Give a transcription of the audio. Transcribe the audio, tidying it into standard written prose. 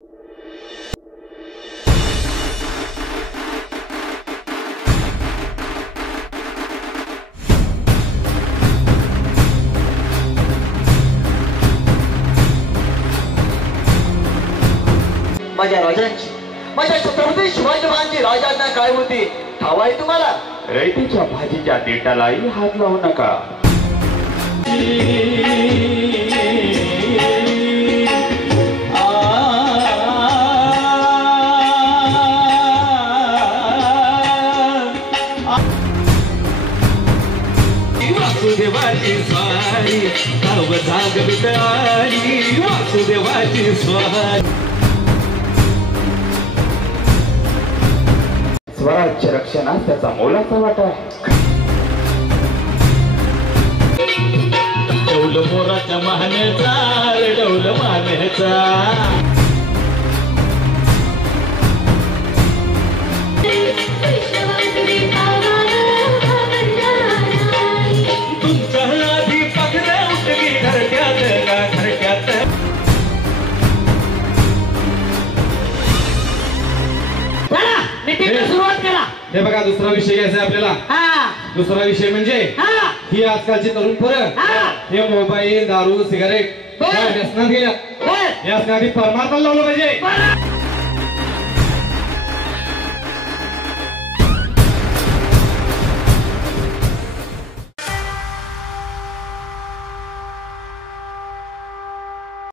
माझ्या राजांची, माझ्या छत्रपती शिवाजी महाराजांची राजाज्ञा काय होती ठाव आहे तुम्हाला? रयतेच्या भाजीच्या देठालाही हात लावू नका. वासुदेवाची स्वारी अवधाग विटारी, वासुदेवाची स्वारी. स्वराज्य रक्षणास त्याचा मोलाचा वाटा आहे. डौल मोराच्या मानेचा, डौल मानेचा. तुमच्या आधी पगड्या उठली घरट्यात का घरट्यात. सुरुवात करा. हे बघा, दुसरा विषय घ्यायचा आपल्याला. दुसरा विषय म्हणजे ही आजकालची तरुण पोरं हे मोबाईल, दारू, सिगारेट या व्यसनात गेल्या. यासाठी परमार्थाला लावलं पाहिजे.